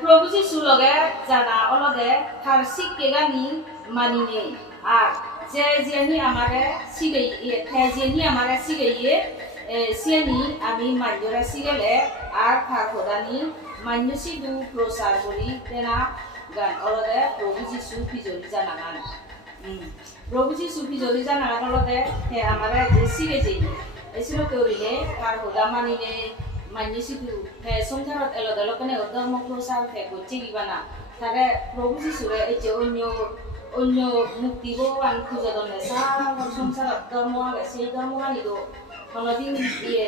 প্রভু যিশু লগে জানা অলগে তার শিখকে গানি মানিনে আর যে যেনি আমারে শিখাইয়ে যেনি আমারে শিখাইয়ে সিয়ানি আমি মাঞ্জরা শিখেলে আর তার হদানি মান্য সিধু প্রচার করি তেনা গান অলগে প্রভু যিশু ফিজরি জানা গান প্রভু যিশু ফিজরি জানা গান অলগে হে আমারে যে শিখে যাই এসিনো করিলে তার হদা মানিনে মান্য সিধু হে সংসারত এলদলকনে ধর্ম প্রচার হে করছে কিবানা তারে প্রভু যিশুরে এই যে অন্য মুক্তি ভগবান খুঁজে দলে সারা সংসারত ধর্ম আগে সেই ধর্ম আনিল কোনোদিন ইয়ে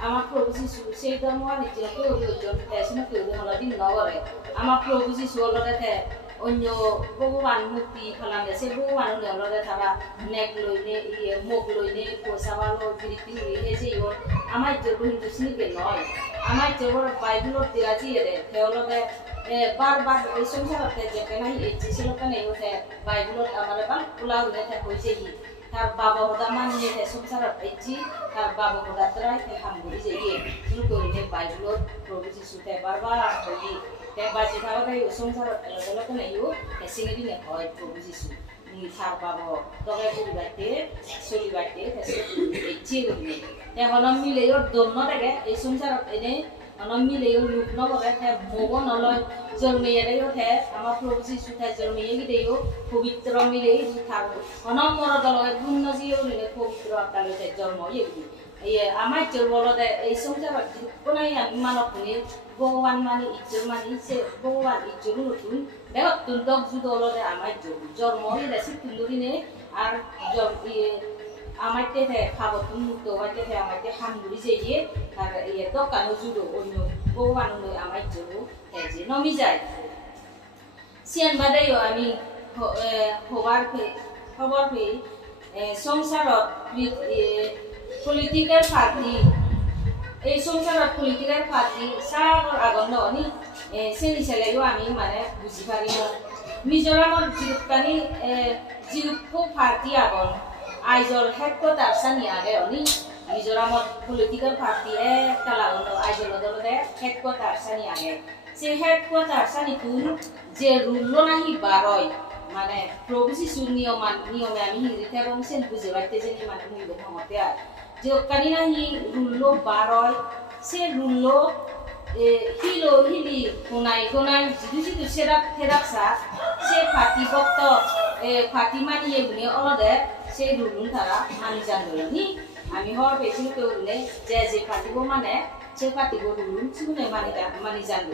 আমার প্রভু যিশু সেই ধর্ম আনিছিল কেউ ওজন এসিনো কেউ কোনোদিন নগরে আমার প্রভু যিশু অলরেডি অন্য ভগবান মুক্তি ফলালে সে ভগবান অলরেডি তারা নেক লইনে ইয়ে মুখ লইনে পয়সা ভালো বৃত্তি হয়ে যে আমার জন্য হিন্দু সিনিকে নয় আমার জন্য বাইবেলত দিরাজি এরে তেওলকে বারবার এই সংসারতে যেতে নাই এই ছিল উঠে বাইবেলত আমার বাল খোলা হলে হয়েছে কি তার বাবা হদা মানিয়ে সংসারত এইছি তার বাবা হদা তরাই হাম করি যাইয়ে শুরু করিলে বাইবেলত প্রভু যিশুতে বারবার হই বাজি থাকা তাই সংসারত এলকে নাইও সিঙে দিনে হয় প্রভু যিশু তার বাবা তবে পরিবারতে চলিবারতে এইছি করিলে হলম মিলেও দন্য থাকে এই সংসারত এনে হলম মিলেও লোক নকরে মগ নলয় জন্মেয়ারেও আমার প্রভু যিশু জন্মেয়ে গিয়েও পবিত্র মিলে থাক হনম মরদলকে পূর্ণ জিও নিলে পবিত্র আত্মালে জন্ম ইয়ে আমার বলতে এই সংসারত কোনাই আমি মানবনি ভগবান মানি ইজ্জত মানি সে ভগবান ইজ্জত নতুন দেখো তুন্দক যুগ অলতে আমার জন্ম হইলে সিন্দুরিনে আর আমার খাবতুন মুক্ত হইতে আমার হামগুড়ি যাইয়ে আর ইয়ে দোকানও জুড়ো অন্য ভগবান আমার জন্য যে নমি যায় সিয়ান বাদাইও আমি খবর পেয়ে সংসারত পলিটিক্যাল পার্টি এই সংসারত পলিটিক্যাল পার্টি সাগর আগন্দ নি সেনি সেলাইও আমি মানে বুঝি পারি মিজোরামত জিরুকানি জিরুকো পার্টি আগন আইজর হেডকোয়ার্টার সানি আগে অনি মিজোরামত পলিটিক্যাল পার্টি একটা লাগন্দ আইজর দলতে হেডকোয়ার্টার সানি আগে সে হেডকোয়ার্টার সানি তুন যে রুল নাহি বারয় মানে প্রভু যিশুর নিয়মে আমি হিন্দিতে এবং সেন বুঝে পাইতে যে মানে মূল্য ক্ষমতে আর যে কানি নাহি রুল বারয় সে রুল হিলি কোনাই জিদু সেরাকসা সে ফাটি ভক্ত ফাটি মানিয়ে গুনে অলদে সেই রুলুন তারা মানি জাননি আমি হওয়ার পেয়েছিল কেউ যে ফাটিব মানে সে ফাটিব রুলুন সেগুলো মানি জানল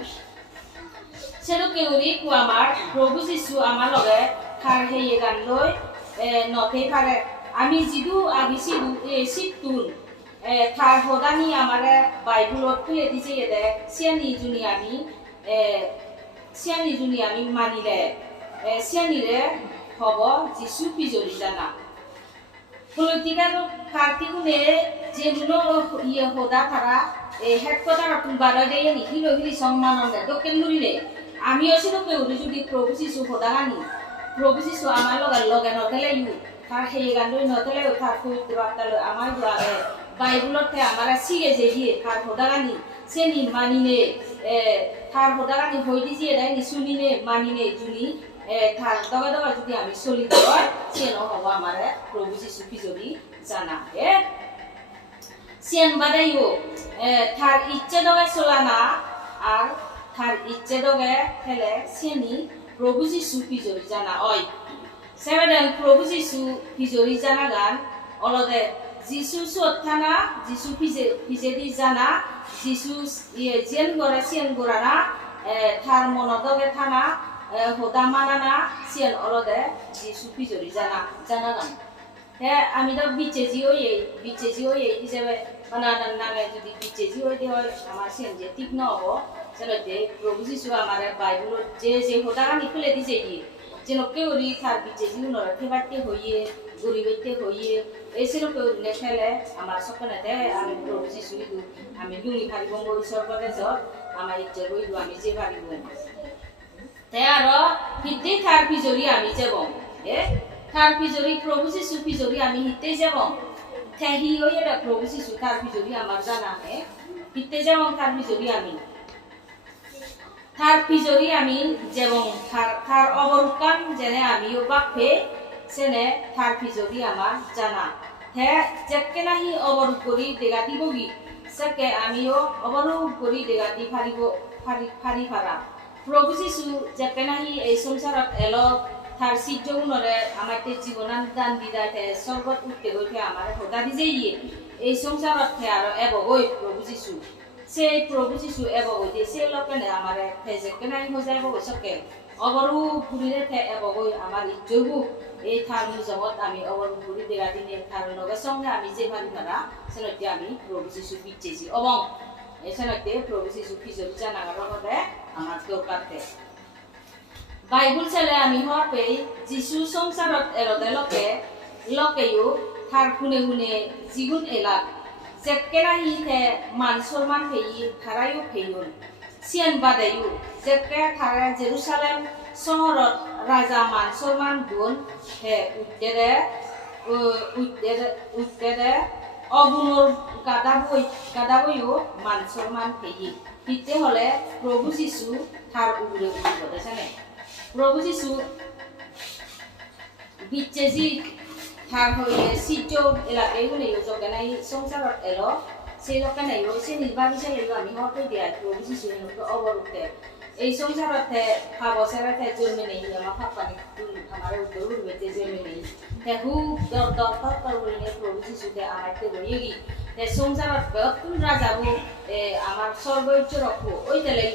সেরকম কেউরি আমার প্রভু যিশু আমার লগে খার হেয়ে গান লই নথে পারে আমি যিদু আগিছিলু সিটুন থার হদানি আমার বাইবেলত খুলে দিছে এদে সিয়ানি জুনি আমি মানিলে সিয়ানিরে হব যিশু পিজরি জানা পলিটিক্যাল পার্টিগুলো যেগুলো ইয়ে হদা তারা হেডকোয়ার্টার বাড়াই দেয় নি হিলি সম্মানন্দে দক্ষিণ মুড়িলে আমিও ছিল কেউ যদি প্রভু যিশু হদা গানি প্রভু যিশু আমার লগে নথেলে তার সেই গান নথেলে তার পবিত্র আত্মালে আমার আগে বাইবেলত আমার সিগে যে দিয়ে তার হদা গানি সে নি মানিনে তার হদা গানি হই দিছে এদাই নি শুনিনে মানিনে জুনি তার দগা দগা যদি আমি চলি দেয় সে নহব আমার প্রভু যিশু পিজরি জানা সিয়ান বাদাইও তার ইচ্ছে দগে চলানা আর তার ইচ্ছে দগে ফেলে সিয়ানি প্রভু যিশু পিজরি জানা ওই সেভেন প্রভু যিশু পিজরি জানা গান অলদে যিশু সত্থানা যিশু পিজেদি জানা যিশু জেন গড়ে সিয়ান গোড়ানা তার মনদগে থানা হদা মানানা সিয়ান অলদে যিশু পিজরি জানা গান আমি তো বিচেজি হই হিসেবে নামে যদি বিচেজি হইতে হয় আমার সিয়ান যে ঠিক নহব সেটাতে প্রভু যিশু আমার বাইবেলত যে হদাগানি খুলে দিছে কি যেন কেউ তার বিচেজি নরথে বাড়তে হইয়ে গরিবেতে হইয়ে এই ছিল কেউ নেখেলে আমার সপনেতে আমি প্রভু যিশু আমি লুঙি ভারিব মোৰ ঈশ্বরপদে যত আমার ইচ্ছে হইল আমি যে ভারিব আর হিতে তার পিজরি আমি যাব তার পিজরি প্রভু যিশু পিজরি আমি হিতে যাব থেহি হয়ে প্রভু যিশু তার পিজরি আমার জানা হিতে যাব তার পিজরি আমি তার থার পিজরি আমি যেমন থার অবরুকান যেনে আমিও বাপে সেনে থার পিজরি আমার জানা হে যেকে নাহি অবরুক করি দেখা দিবগি সেকে আমিও অবরুক করি দেখা দি ফারি ফারা প্রভু যিশু যেকে নাহি এই সংসারত এলো থার সিদ্ধগুণরে আমাকে জীবনান দান দিদায় সর্বত উঠতে গইতে আমার হোদা দি যাইয়ে এই সংসারত আর এবগই প্রভু যিশু সেই প্রভু যিশু এবগই সেই লোকেনে আমার যেকে নাহি হজাইব সকে অবরু পুরিরে এবগই আমার ইজ্জবু এই থার জগৎ আমি অবরু পুরি দেখা দিনে থার লগে সঙ্গে আমি যে ভারি ভাড়া সেনতে আমি প্রভু যিশু বিচ্ছেছি এবং এসনতে প্রভু যিশু পিজরি জানাগার মধ্যে আমার দরকারতে বাইবেল চালে আমি হওয়ার পেয়ে যিশু সংসারত এরতে লকেও থার শুনে শুনে জিগুন এলাক যেকেরাহি থে মান সরমান ফেয়ি থারাইও ফেয়ুন সিয়ান বাদাইও যেকে থারা জেরুসালেম শহরত রাজা মান সরমান গুণ হে উত্তেরে অগুণর গাদাবইও মান সরমান ফেয়ি হিতে হলে প্রভু যিশু থার উগুরে বলেছেন প্রভু যিশু বিচ্ছেজি থার হয়ে সিদ্ধ এলাকায় হলেও জগানাই সংসারত এলো সেই লোকানাইও সে নির্বাচন চাইলেও আমি হতে দিয়া প্রভু যিশু অবরুতে এই সংসারতে ভাবসারাতে জন্মে নেই আমার ভাবপানি আমার উত্তর উঠবে জন্মে নেই হু দরকার করবলে প্রভু যিশুতে আমার রইগি সংসারত বেতুন রাজাবু আমার সর্বোচ্চ রক্ষু ওই তেলে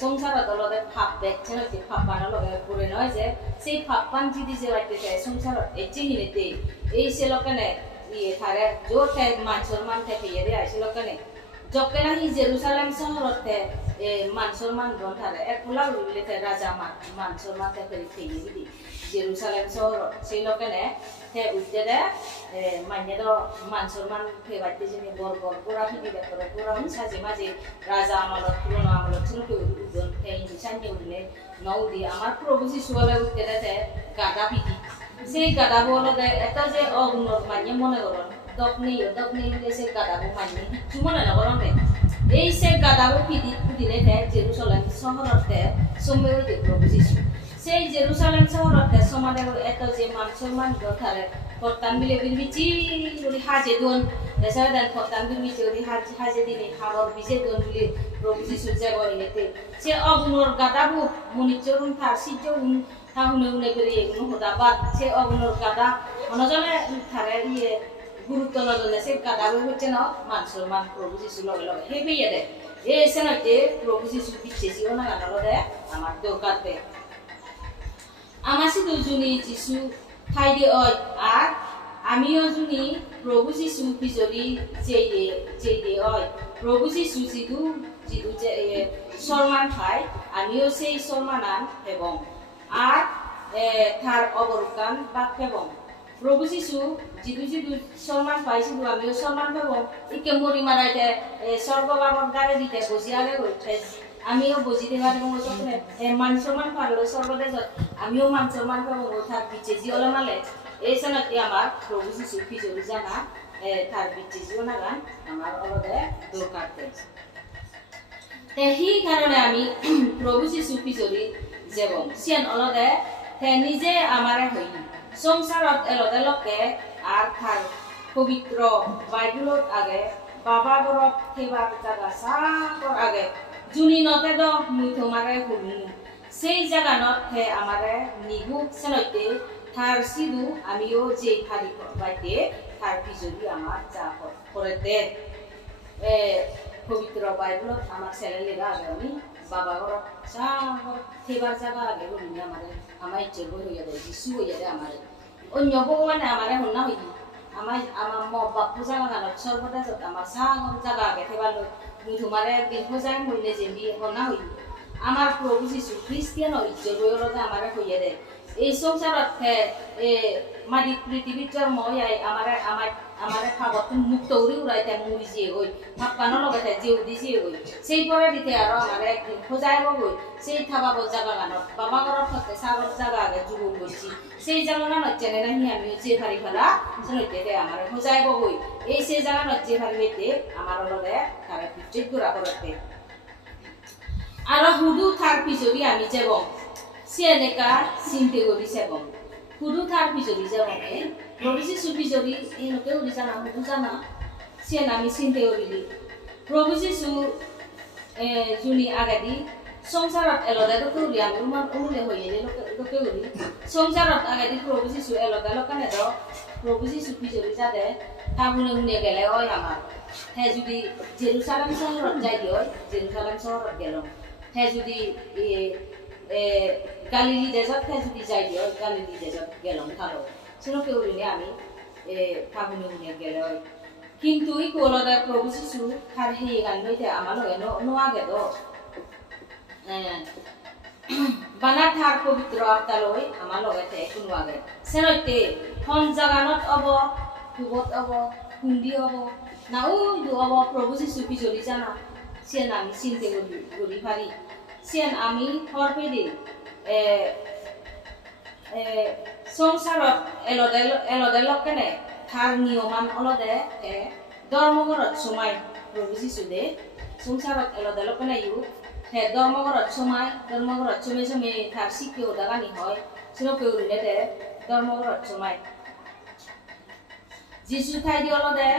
সংসারত লগে ভাব দেখছে না যে ভাবপান লগে পড়ে নয় যে সেই ভাবপান যদি যে বাইতে সংসারত এচে হিনেতে এই সে লোকেনে ইয়ে থারে জোর ঠাই মানসর মান থেকে ইয়ে আইসে লোকেনে যকে নাহি জেরুসালেম শহরতে মানসর মান দন থারে এক পোলা উড়িলে রাজা মানসর মান থেকে ফেলে দিদি জেরুসালেম শহর সেই লোকেনে হে উদ্দেরে মানে তো মানসর মান ফেবাইতে যিনি বর্বর পুরা ফিদি দেখরে পুরা সাজে মাঝে রাজা আমলত পুরনো আমলত ছিল কেউ উদ্দন হে ইনসানি উড়িলে নৌ দি আমার প্রভু যিশু বলে উদ্দেরে গাদা পিটি সেই গাদা বলতে এটা যে অগুণর মানে মনে করন দপনি সে গাদাবো মানে কিচ্ছু মনে নকরন এই সে গাদাবো পিদিনে জেরুসালেম শহরতে সময় প্রভু যিশু সেই জেরুসালেম শহরতে সমানে এত যে মান থারে ফরতান মিলে বিরবিচি বলি হাজে দন এছাড়া দেন ফরতান বিরবিচি বলি হাজে দিনে খাবার বিজে দন বলি প্রভু যিশু যে গইলেতে সে অগুণর গাদাবো মনিচরুন থার সিজুন তা হুনে করে এগুলো হদাবাদ সে অগুণর গাদা অনজনে থারে ইয়ে গুরুত্ব নজনে সে গাদাবো হচ্ছে না মান প্রভু যিশু লগে লগে হে বেয়ে দে এই সেনাতে প্রভু যিশু পিছেছি ওনা গানালো দে আমার দরকারতে আমার শুধু জুনি যিশু ঠাই দিয়ে আর আমিও জুনি প্রভু যিশু পিজরি যেই দে প্রভু যিশু জিদু যে সম্মান পায় আমিও সেই সম্মান আন এবং আর থার অবরুকান বা এবং প্রভু যিশু জিদু সম্মান পাই শুধু আমিও সম্মান পাব ইকে মরি মারাইতে স্বর্গবাবর গাড়ি দিতে বসিয়ালে উঠে আমিও বুঝিতে পারবো মান সম্মান পারলো সর্বদেশত আমিও মান সম্মান পাবো থার পিছে জিওলে মালে এই সেনাটি আমার প্রভু যিশু পিজরি জানা থার পিছে জিও নাগান আমার অলদে দরকার সেই কারণে আমি প্রভু যিশু পিজরি যেবং সিয়ান অলদে নিজে আমারে হই সংসারত এলদে লকে আর থার পবিত্র বাইবেলত আগে বাবা গরব থেবার জায়গা সাকর আগে জুনি নতে দ মুই তোমারে হুলু সেই জায়গা নথে আমারে নিগু সেনতে থার সিদু আমিও যে খালি বাইতে থার পিজরি আমার যা করেতে পবিত্র বাইবেলত আমার ছেলে লেগা আগে আমি বাবা গরব সাকর থেবার জায়গা আগে হুলু আমারে আমার ইচ্ছে হইয়া দেয় যিশু হইয়া দেয় আমারে অন্য ভগবানে আমারে হন্না হইনি আমার বাপু জায়গা গানত সর্বদা আমার সাগর জায়গা আগে থেবার মুই তোমারে একদিন খোঁজাই মইলে যে বিয়ে হন্না হইনি আমার প্রভু যিশু খ্রিস্টিয়ান ইজ্জত হইলে আমারে হইয়া দেয় এই সংসারত মাটি পৃথিবীর জন্ম হইয়াই আমারে খাবত মুক্ত উড়ি উড়াইতে মুড়ি জিয়ে গই ভাবকানো লগাইতে যে উদি জিয়ে গই সেই পরে দিতে আরো আমারে একদিন খোঁজাইব গই সেই থাবাবর জায়গা গানত বাবা ঘরত থাকতে সাগর জায়গা আগে যুবক বলছি সেই জায়গা গানত চেনে নাহি আমিও যে ভারি ফেলা নইতে আমারে খোঁজাইব গই এই সেই জায়গা নত যে ভারি হইতে আমার লগে তারা পিঠে ঘোরা করতে আর হুদু থার পিছরি আমি যাব সিয়ানেকা চিন্তে করি যাব হুদু থার পিছরি যাব প্রভু যিশু পিছরি এনকে উড়ি জানা হুদু জানা সিয়ান আমি চিন্তে করিলি প্রভু যিশু জুনি আগাদি সংসারত এলদা লোকে উড়ি আমি উমুলে হয়ে লোকে উড়ি সংসারত আগাদি প্রভু যিশু এলদা লোকানে দ প্রভু যিশু পিছরি যাতে তাহুনে হুনে গেলে ওই আমার হ্যাঁ যদি জেরুসালেম শহরত যাই হয় জেরুসালেম শহরত গেলাম হ্যাঁ যদি গালিলি দেশত হ্যাঁ যদি যাই হয় গালিলি দেশত গেলাম ভালো সেরকম উড়িলে আমি তাহুনে হুনে গেলে হয় কিন্তু এই কোলদা প্রভু যিশু তার হেয়ে গান লইতে আমার লগে নোয়াগে তো বানা থার পবিত্র আত্মালৈ আমার লগতে কোনো আগে সেনতে হন জাগানত অব হুবত অব হুন্দি অব না ওই অব প্রভু যিশু পিছরি জানা সেন আমি চিন্তে করি পারি সেন আমি হরপে দি সংসারত এলদে লকেনে থার নিয়মান অলদে ধর্মঘরত সময় প্রভু যিশু দে সংসারত এলদে লকেনে ইউ হে ধর্মঘরত সময় সময় তার শিক্ষেও দাগানি হয় সেরকম উড়িলে দে ধর্মঘরত সময় যিশু ঠাই দি অলদে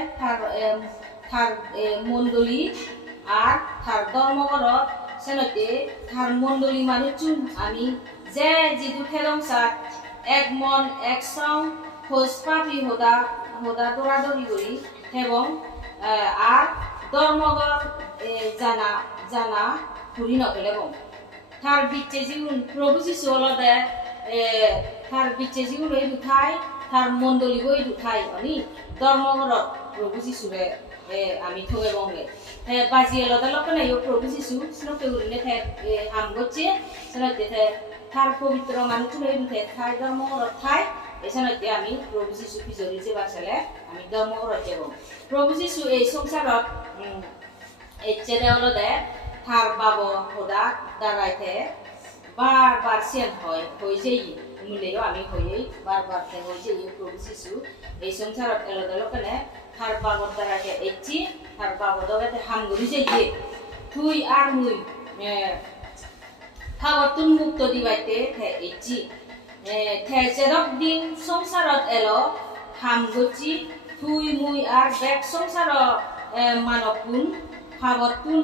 তার মণ্ডলী আর তার ধর্মঘরত সেনতে তার মণ্ডলী মানুষ আমি যে যিটো ঠেলংসাত এক মন এক সং খোঁজ পাপি হোদা দৌড়াদৌড়ি করি এবং আর ধর্মঘর জানা ঘুরি নগেলে বং তার বিচ্ছে জীবন প্রভু যিশু অলদে তার বিচ্ছে জীবন এই দুঠাই তার মণ্ডলী বই দুঠাই অনি ধর্মঘরত প্রভু যিশুরে আমি থগে বঙ্গে বাজি এলদে লকনে প্রভু যিশু সিনকে উড়িনে হাম গচ্ছে সিনতে তার পবিত্র মানুষ এই দুঠাই ঠাই ধর্মঘরত ঠাই এসনতে আমি প্রভু যিশু পিছরি যে বাসালে আমি ধর্মঘরত যাব প্রভু যিশু এই সংসারত এই চেদে অলদে তার বাবা হোদা দাঁড়াইতে বারবার সেন হয় যাই মিলেও আমি হয়েই বারবার হয়ে যাই প্রভু যিশু এই সংসারত এলদে লকনে তার বাবর দাঁড়াইতে এসছি তার বাবা দাঁড়াইতে হামগুড়ি যাই তুই আর মুই থাবতুন মুক্ত দিবাইতে এসছি যেরক দিন সংসারত এলো হামগুচি তুই মুই আর বেক সংসার মানবকুন হাবতুন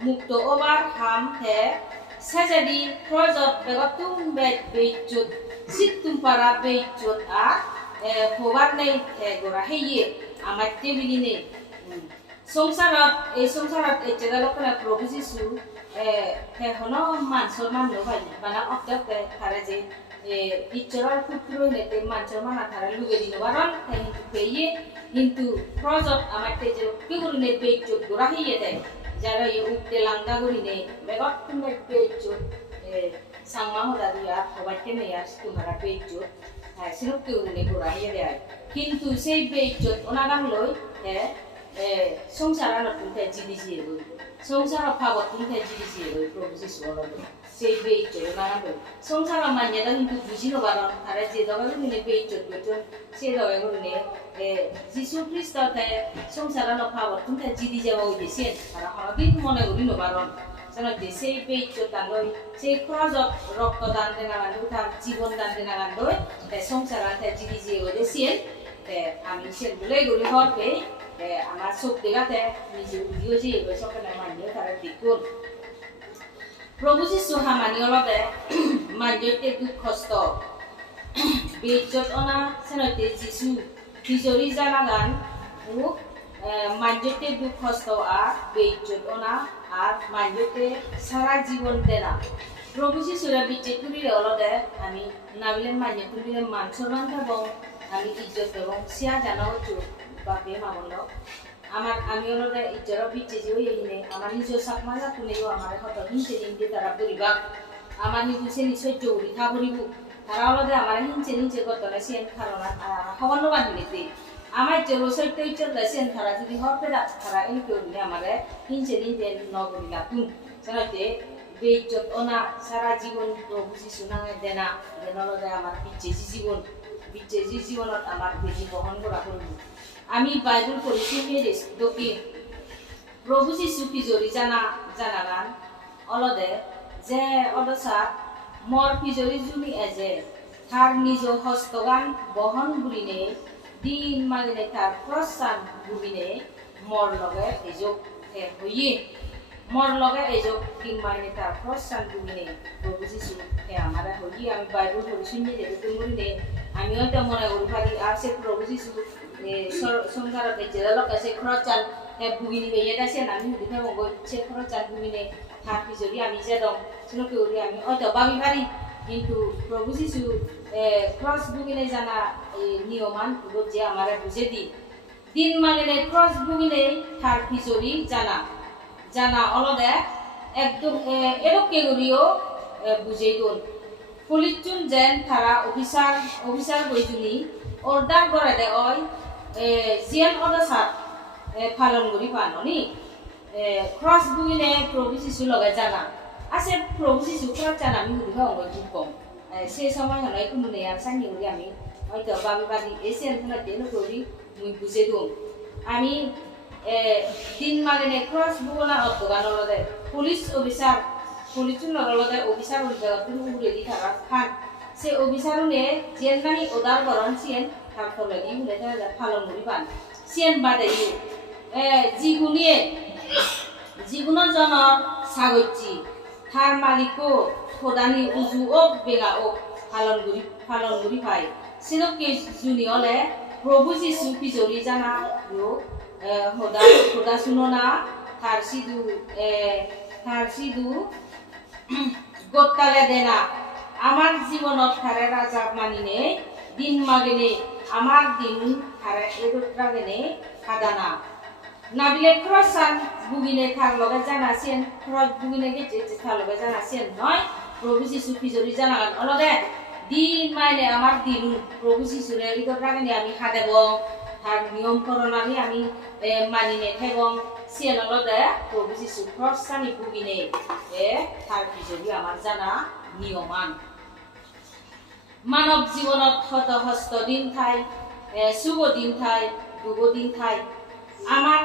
মুক্ত ওবার হাম হে সেজাদি প্রজত বেগতুম বেইজ্জত সিতুম পারা বেইজ্জত আর হবার নেই গোরা হেইয়ে আমার টেবিলি নেই সংসারত এই যেদালকনে প্রভু যিশু হন মানসর মানলো ভাই বানা অক্তে তারা যে ঈশ্বরের পুত্র নেতে মানসর মানা তারা লুগে দিন বারণ কিন্তু প্রজত আমার যে কেগুরিনে বেইজ্জত গোরা হেইয়ে দেয় যারা উঠতে লাঙ্গা করিনে বেগত তুমি বেইজ্জত সাংমা হদা দিয়া হবাইতে নেই আর তোমারা বেইজ্জত সিরক কেগুরিনে গোরা হেইয়ে দেয় কিন্তু সেই বেইজ্জত ওনাগান লই সংসার নতুন জিদি জিয়ে গই সংসার ভাবতুন জিদি জিয়ে গই প্রভু যিশু অলদে সেই বেইজ্জত ওনাগান লই সংসার মান্যতা কিন্তু বুঝি নবারণ তারা যে দগাই করিনে বেইজ্জত বেতন সে দগাই করিনে যিশু খ্রিস্টতে সংসার ভাবতুন জিদি যাওয়া হইতেছে তারা হরদিন মনে করি নবারণ জানতে সেই বেইজ্জত লই সেই খরচত রক্তদান দেনাগান তার জীবন দান দেনাগান লই সংসার জিদি জিয়ে গইতেছে আমি সেগুলো এগুলি হরপে আমার চোখ দেখাতে নিজে উঠিও যে এগুলো সকলে মানিও তারা দেখুন প্রভু যিশু হামানি অলদে মান্যতে দুঃখ কষ্ট বেইজ্জত অনা সেনতে যিশু পিছরি জানাগান মান্যতে দুঃখ কষ্ট আর বেইজ্জত অনা আর মান্যতে সারা জীবন দেনা প্রভু যিশুরা বিচ্ছে তুলিলে অলদে আমি নাবিলেন মান্য তুলিলে মান সম্মান এবং আমি ইজ্জত এবং সিয়া জানা হচ্ছু বাপে মামল আমি অলদে ইজ্জত বিচ্ছে যে হইনে আমার নিজ সাকমাজা তুলেও আমার হত হিংসে হিংসে তারা পরিবার আমার নিজে নিশ্চয় জৌরি থা করিব তারা অলদে আমার হিংসে গতনে সেন খারণা হবান্ন বাঁধিলেতে আমার যে সত্য ইজ্জত সেন তারা যদি হরতে তারা এনকে উঠলে আমার হিংসে নগরী লাগুন জানাতে বেইজ্জত অনা সারা জীবন প্রভু যিশু নামে দেনা অলদে আমার বিচ্ছে জীবনত আমার বেজি বহন করা করব আমি বাইবেল পড়েছি মেরে দকি প্রভু যিশু পিজরি জানাগান অলদে যে অদসা মর পিজরি জুমি এজে তার নিজ হস্তগান বহন বুলিনে দিন মালিনে তার প্রস্থান বুলিনে মর লগে এযোগ হইয়ে মর লগে এযোগ দিন মালিনে তার প্রস্থান বুলিনে প্রভু যিশু আমার হইয়ে আমি বাইবেল পড়ি শুনে যেতে মুরিনে আমি হয়তো মনে করি পারি আর সে প্রভু যিশু সংসারতে যে লোক আছে খরচাল বুগিনি বেয়ে আছে আমি হুদিতে মঙ্গ সে খরচাল বুগিনে তার পিজরি আমি যে দম শুনকে উড়ি আমি হয়তো বাবি পারি কিন্তু প্রভু যিশু ক্রস বুগিনে জানা নিয়মান যে আমার বুঝে দি দিন মালিনে ক্রস বুগিনে তার পিজরি জানা অলদে একদম এরকম করিও বুঝে গুন পুলিচুন যেন তারা অফিসার বইজুনি অর্ডার করে দে ওই জিয়ান অদসাত পালন করি পাননি ক্রস বুগিনে প্রভু যিশু লগে জানা আছে প্রভু যিশু ক্রস জানা আমি হুদিকে অঙ্গ খুব কম সেই সময় হলে কোনো নেই আর সানি করি আমি হয়তো বাবি বাদি এসে এখানে তেল করি মুই বুঝে দিম আমি দিন মালিনে ক্রস বুগনা অর্থগান অলদে পুলিশ অফিসার পুলিচুন অলদে অফিসার উদ্যোগতুন উড়েদি থাকা খান সে অফিসারুনে যেন নাহি ওদার গরণ সিয়েন তার ফলেদি উলে ফালন করি পান সিয়েন বাদে যিগুণৰ জন সাগজ্জি থার মালিকও খোদানি উজু ওক বেগা ওক ফালন করি পাই সিনকে জুনি হলে প্রভু যিশু পিজরি জানা হোদা শুননা থার সিধু গোত্তালে দেনা আমার জীবনত থারে রাজা মানিনে দিন মাগেনে আমার দিন থারে এদুত্রাগেনে কাদানা নাবিলে ক্রসান বুগিনে থার লগে জানাছেন ক্রস বুগিনে গেছে থার লগে জানাছেন নয় প্রভু যিশু পিজরি জানাগান অলদে দিন মাইনে আমার দিন প্রভু যিশুরে এদুত্রাগেনে আমি খাদেব তার নিয়ম করণানি আমি মানিনে থেবং সিয়েন অলদে প্রভু যিশু ক্রসানি বুগিনে তার পিজরি আমার জানা নিয়মান মানব জীবনত হত হস্ত দিন ঠাই শুভ দিন ঠাই দুব দিন ঠাই আমার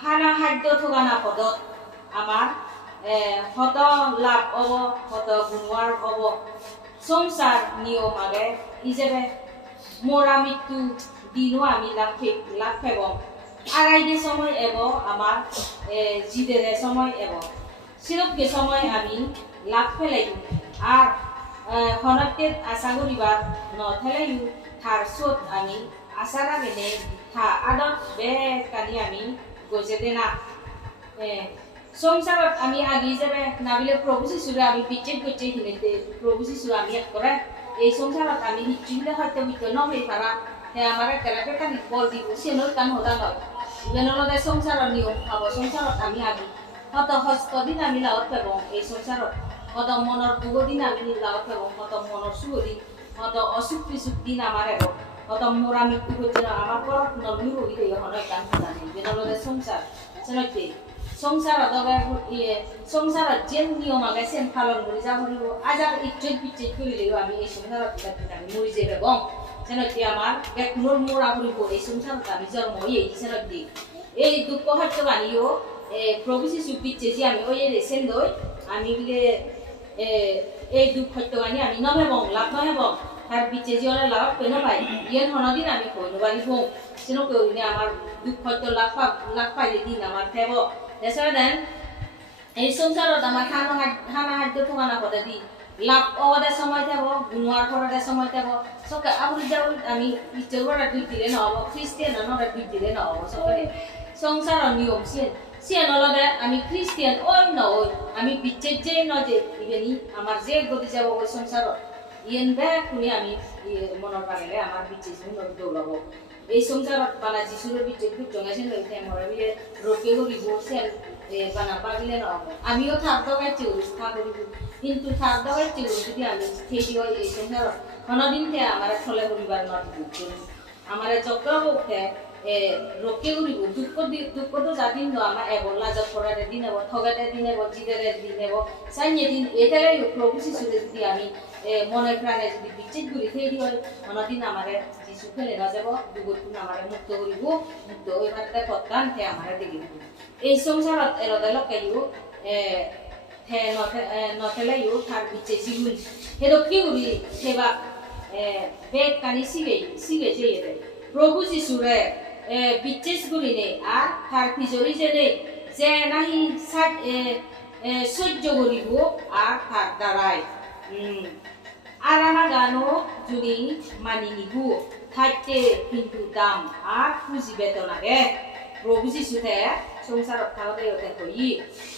হানা খাদ্য থগানা পদত আমার হত লাভ হব হত গুণোয়ার হব সংসার নিয়ম আগে ইজেবে মরা মৃত্যু দিনও আমি লাভ ফেব আড়াইদে সময় এব আমার জিদেরে সময় এব সিরপকে সময় আমি লাভ ফেলাইব আর হনতের আশা করিবার নথেলাইব থার সোত আমি আশা রাখেনে থা আদত বে কানি আমি গজে দেনা সংসারত আমি আগি যাবে নাবিলে প্রভু যিশুরে আমি বিচ্ছেদ করছে হিনেতে প্রভু যিশু আমি এক করে এই সংসারত আমি হিচুইলে হয়তো বিচ্ছেদ নহে পারা হে আমার কেলাকে কানি বল দিব সেনোর কান হতা নয় বেনলদে সংসারত নিয়ম হব সংসারত আমি আগি হত হস্ত দিন আমি লাওত পাবো এই সংসারত হত মনৰ দুগ দিন আমি লাওত পাবো হত মনৰ শুভ দিন হত অসুখ বিসুখ দিন আমার এব হত মোরা মৃত্যু হচ্ছে আমার পর নলমি হই দেই হনয় কান জানি বেনলদে সংসার সেনতে সংসারত সংসারত যেন নিয়ম আগে সেন পালন করে যাব আজার ইচ্ছেদ বিচ্ছেদ করিলেও আমি এই সংসারত আমি মরি যাবে গম সেনতে আমার এক মোরা করিব এই সংসারত আমি জন্ম এই সেনতে এই দুঃখ হচ্ছে বানিও প্রভু যিশু বিচ্ছে যে আমি ওই রেসেন দই আমি বলে এই দুঃখ হচ্ছে বানি আমি নভেবং লাভ নহেবং তার বিচ্ছে যে ওরা লাভ পেন পাই ইয়েন হনদিন আমি কইন বাড়ি বং সেন কইনে আমার দুঃখ হচ্ছে লাভ পাইলে দিন আমার থেব এছাড়া দেন এই সংসারত আমার খানা খাদ্য ঠোকানা পদে দি লাভ অবদে সময় থেব গুণোয়ার পরদে সময় থেব সকে আবুল যাবুল আমি ইচ্ছর বড়া দুই দিলে নহব খ্রিস্টিয়ান নরে দুই দিলে নহব সকালে সংসার নিয়ম সিয়েন অলদে আমি খ্রিস্টিয়ান ওই নয় আমি বিচ্ছেদ যে নজে ইবেনি আমার যে গতি যাব ওই সংসারত ইয়েন বে শুনি আমি মনের পাগেলে আমার বিচ্ছেদ দৌড়াব এই সংসারত বানা যিশুর বিচ্ছেদ জঙাইছেন লইতে মরে বিলে রোকে করি বসেন বানা পাগিলে নহব আমিও থাক দগাই চেষ্টা করিব কিন্তু থাক দগাই যদি আমি সেই হয় এই সংসারত কোনদিন আমার ছলে করিবার নট আমার চক্র উঠে রক্ষে করিব দুঃখতো যাদিন তো আমার এব লাজত পড়ারে দিন এব ঠগাতে দিন এব জিদেরে দিন এব সাইনে দিন এটাই প্রভু শিশুরে যদি আমি মনে প্রাণে যদি বিচ্ছেদ করি সেই হয় অনদিন আমারে যিশু ফেলে না যাব দুগুণ আমারে মুক্ত করিব মুক্ত এবার প্রত্যান তে আমারে দেখি দিব এই সংসারত এলদাল কাইও নথেলাইও তার বিচ্ছেদ জীবন হেদক কি করি সেবা বেদ কানি সিগে যেয়ে দেয় প্রভু যিশুরে বিচ্ছেদ করিলে আর তার পিছরি যে নাহি সহ্য করিব আর তার দ্বারাই আর আমার গানও যদি মানি নিব থাকতে কিন্তু দাম আর পুঁজি বেতন আগে প্রভু যিশুতে সংসারত থাকতে ওতে কই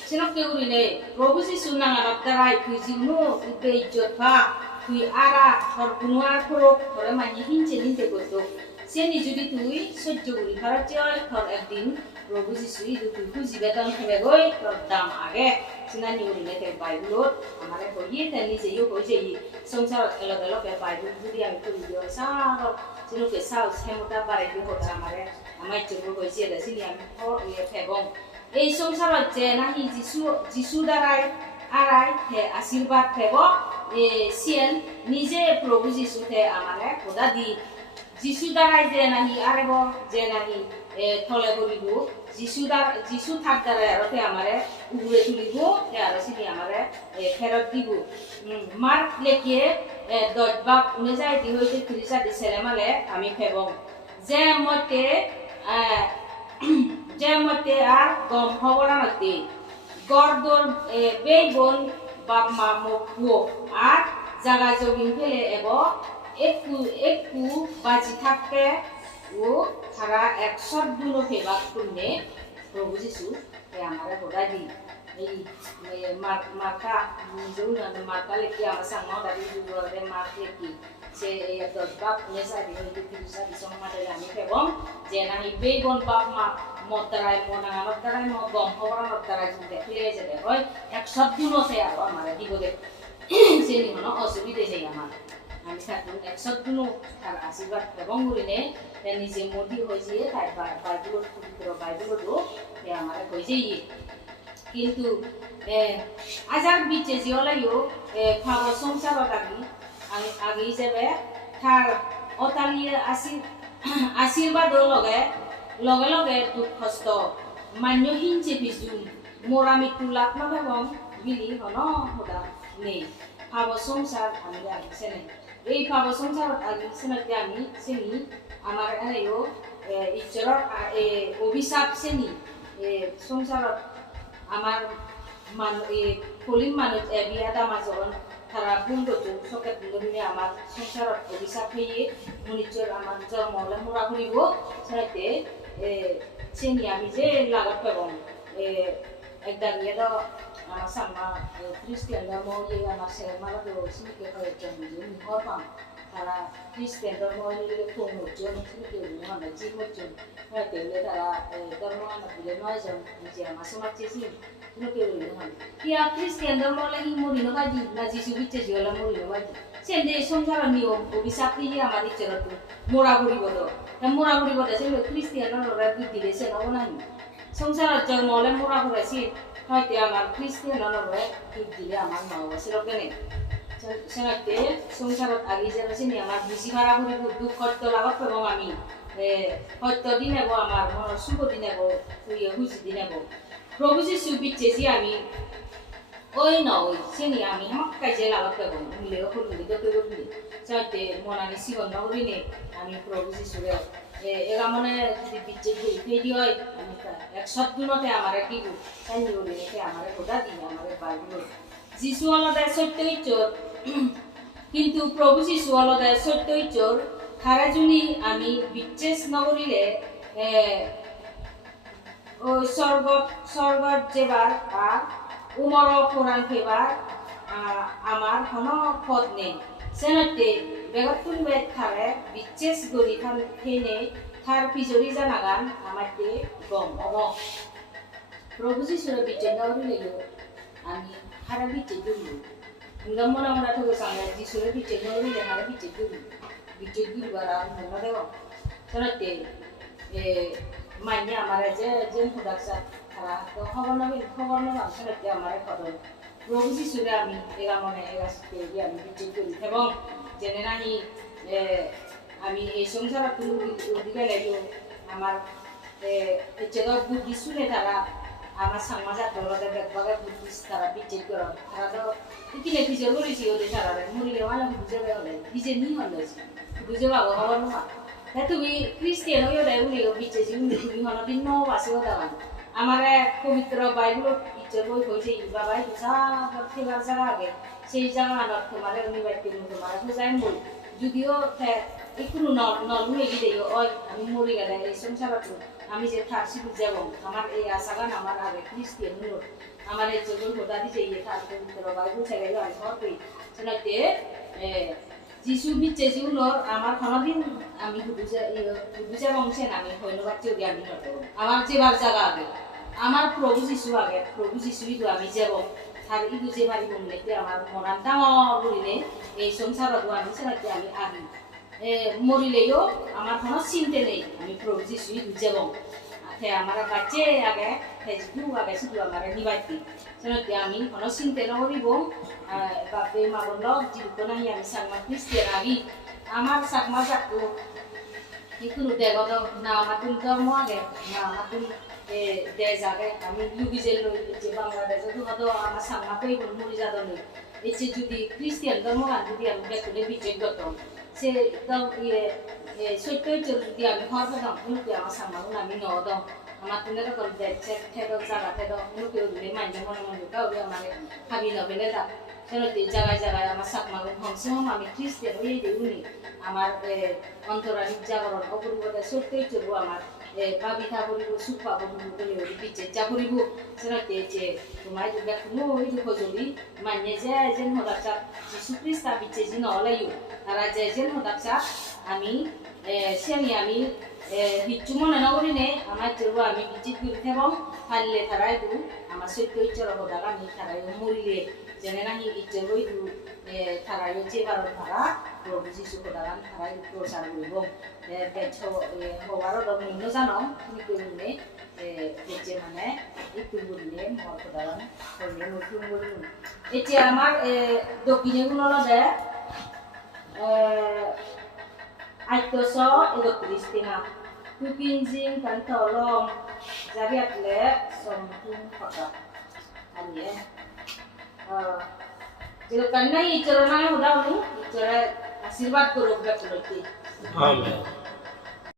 সেনকে করিলে প্রভু যিশু নাঙারত দ্বারাই তুই যিকোনো উদ্দে ইজ্জত পা তুই আরা তোর কোনো আর করো তোরে মানি হিনতে করতো সেনি যদি তুই সহ্য করি ভারত তোর একদিন প্রভু যিশুই তুই পুঁজি বেতন খেবে গই তোর দাম আগে সিনানি করিলে তে বাইবেলত আমারে কইয়ে তে নিজেও কই যে সংসারত এলগে বাইবেল যদি আমি করি দিও সার যেনকে সাউ সেমটা বাড়াই দিয়ে হতা আমারে আমার জন্য কইছে দেছিনি আমি ফেবং এই সংসারত যে নাহি যিশু দ্বারাই আরাই হে আশীর্বাদ ফেব সিয়েন নিজে প্রভু যিশুতে আমারে খোদা দি যিশু দ্বারাই যে নাহি আরেব যে নাহি থলে করিব যিশু থাক দ্বারাই আরতে আমারে উড়ে তুলিব তে আরো সিনি আমারে ফেরত দিব মার লেখিয়ে 10 বাপ 29 হইতে 30 দিছেলে মালে আমি ফেবং যে মতে আর গম হবরা নতে গরদর বেবন বাপ মা মকু আর জাগা জগিন ফেলে এব একটু বাজি থাকতে ও তারা 100 গুণ ফেবাক করলে প্রভু যিশু আমারে হোদা দি এই মার্কা নিজেও জানে মার্কা লেখি আমার সাংমাও দাবি দুয়ারে মার্ক লেখি সে 10 বাপ 29 হইতে 30 দিশম মাদে আমি ফেবং যে নাহি বেবন বাপ মা মতারাই মনা মতারাই ম গম হবরা মতারাই যদি দেখলে যে হয় 100 গুণ আছে আর আমারে দিব দে সেনি মনে অসুবিধা নেই আমার আমি থাকুন 100 গুণ তার আশীর্বাদ এবং করিনে নিজে মোদি হয়েছে তাই বাইবেলত পবিত্র বাইবেলতো আমারে কইছে কিন্তু আজার বিচে জিওলাইও ভাব সংসারত আগে যাবে তার অতালিয়ে আশীর্বাদ লগে দুঃখ কষ্ট মান্যহীন যে বিজুন মোরা মৃত্যু লাভ না এবং বিলি হন হোদা নেই ভাব সংসার আমি আগিছে নেই এই ভাব সংসারত আগিছে নাকি আমি চিনি আমার এনেও ঈশ্বরের অভিশাপ চিনি সংসারত আমার কলিম মানুষ বিয়া দামা যখন তারা বুন্দটো চকে বুন্দে আমার সংসারত অভিশাপ হয়ে মনিচর আমার জন্ম হলে মোরা করিব সেনাইতে চিনি আমি যে লাগত পাবো একদম ইয়ে আমার সামনা খ্রিস্টান ধর্ম ইয়ে আমার মালাকে সিনিকে কয়েকজন ঘর পাম তারা খ্রিস্টান ধর্ম ফোন হচ্ছেন মানে জিম হচ্ছেন হয়তো তারা ধর্ম দিলে 9 জন যে আমার সমাজ চেয়েছি কিয়া খ্রিস্টান ধর্ম লাগি মরি নবাজি না যিশু বিচ্ছে জিওলা মরি নবাজি সেন্দে সংসার নিয়ম অভিশাপ দিয়ে আমার ইচ্ছারত মোরা করিব তো মোরা করিব সে খ্রিস্টানরা বুদ্ধি দিয়েছে নবনাই সংসারত জন্ম হলে মোরা করেছি হয়তো আমার খ্রিস্টানরা দুধ দিলে আমার নব সেরকম সেনাতে সংসারত আগে যাবে আমার বুঝি ভাড়া করিব দুঃখ কষ্ট লাগত এবং আমি সত্য দিন নেব আমার মনের শুভ দিন নেব বুঝি দিন নেব প্রভু যিশু বিচ্ছেছি আমি ওই নয় সেনি আমি আমাক কাজে লাগত পাব মিলে করবি যত করবি চাইতে মনানি সিগন নগরিনে আমি প্রভু যিশুরে এরা মনে যদি বিচ্ছেদ ফেরি হয় আমি 100 গুণতে আমার দিব তাই নিয়ে আমার খোদা দিই আমার বাইবেল যিশু আলাদা সত্য ইচ্ছর কিন্তু প্রভু যিশু আলাদা সত্য ইচ্ছর তারা যদি আমি বিচ্ছেদ নগরিলে স্বর্গত যেবার আর উমর পুরাণ ফেবার আমার কোনো পদ নেই সেনতে বেগতুল বেদ থারে বিচ্ছেদ গড়ি থেনে থার পিজরি জানাগান আমাকে গম অব প্রভু যিশুরে বিচ্ছেদ নগরিলে আমি হারা বিচ্ছেদ গড়ি মনে মনে ঠকে সামনে যিশুরে বিচ্ছেদ নগরিলে হারা বিচ্ছেদ গড়ি বিচ্ছেদ গড়িবার আর মনে দেব সেনতে মাইনে আমার যে যে হুদাকসা তারা তো খবর মানুষের আমার খবর প্রভু যিশুরে আমি এরা মনে এরা শিখে আমি বিজয় করি এবং জেনে নাহি আমি এই সংসার অধিকার লাগি আমার এছাড়াও বুদ্ধি শুনে তারা আমার সাংমাজাত বলতে ব্যাগবাগে বুদ্ধি তারা বিজয় কর তারা তো কিনে বিজয় করেছি ওদের তারা মরিলে মানে বুঝে হলে বিজয় নি হলে বুঝে পাবো খবর না তুমি খ্রিস্টিয়ান হয়ে দেয় উনি বিজয় তুমি হলো দিন বাসেও দেওয়া আমার পবিত্র বাইবেল ইচ্ছা বই হয়েছে বাবাই খেলার জায়গা আগে সেই জায়গা আনার তোমার নিবাইতে তোমার বুঝাই বই যদিও একটু নলুয়ে গিয়ে ওই আমি মরে গেলে এই সংসারটা আমি যে থাকছি যাব আমার এই আশাগান আমার আগে খ্রিস্টিয়ান হলো আমার এই জগল হোদা দিছে ইয়ে থাক পবিত্র বাইবেল ছেড়ে আমি ঘর পেয়ে শোনাতে যিশু বিচ্ছে জীবনর আমার কোনোদিন আমি হুদুজা বংশে আমি ধন্যবাদ চৌধুরী আমি আমার যেবার জায়গা আগে আমার প্রভু যিশু আগে প্রভু যিশুই তো আমি যাব আর ইদু যে বাড়ি বললে আমার মরান ডাঙর করিলে এই সংসারত আমি সেনাতে আমি আগে মরিলেও আমার কোনো চিন্তা নেই আমি প্রভু যিশুই যাব আমার বাচ্চে আগে শুধু আগে শুধু আমার নিবাইতি সেনাতে আমি কোনো চিন্তা নকরিব বাপে মা বলল জীবিত নাহি আমি সাংমা খ্রিস্টিয়ান আগে আমার সাকমা যাকো ইকুনো দেগত না মাতুন ধর্ম আগে না মাতুন দেশ আগে আমি লুগিজেল যে বাংলাদেশে তো আমার সাংমা পেয়ে মরি যাদনি এই যে যদি খ্রিস্টিয়ান ধর্ম যদি আমি দেখলে বিজয়গত সে একদম সত্যই যদি আমি হর পেতাম কিন্তু আমার সাংমাগুন আমি নদম আমার তুমি রকম দেখছে ঠেদক জায়গা ঠেদক মুখে উঠলে মাইনে মনে মনে কাউকে আমার ভাবি নবেলে যা সেরকম জায়গায় জায়গায় আমার সাকমাগুন হংসে হম আমি খ্রিস্টান হয়ে দেউনি আমার অন্তরালিক জাগরণ অপরিবতে সত্যই চলবো আমার বাবিথা করিব সুখ পাব বলে বিচে যা করিব সেরকম যে তোমায় দুর্গা কোনো ওই দুঃখ যদি মাইনে যে যেন হদাচা যিশু খ্রিস্টা বিচে যে নলাইও তারা যে যেন হদাচা আমি সেনি আমি হিচ্ছু মনে নকরি নে আমার চলবো আমি বিচিত করে থাকব ফাললে তারাই দু আমার সত্যই চল হদাক আমি তারাই মরিলে যেনে নাহি ইচ্ছে বই দু তারাই যে বারো তারা প্রভু যিশু হদাগান তারাই প্রচার করব হওয়ারও নিম্ন জানো তুমি করলে যে মানে একটু বললে মর হদাগান করলে নতুন বলুন এটি আমার দক্ষিণে গুণলা দেয় 831 tingà Pupinjing kan tolong jadi atlet sompung pada ani jadi karena icara na udah nih icara आशीर्वाद करो बेटा लोग की आमीन।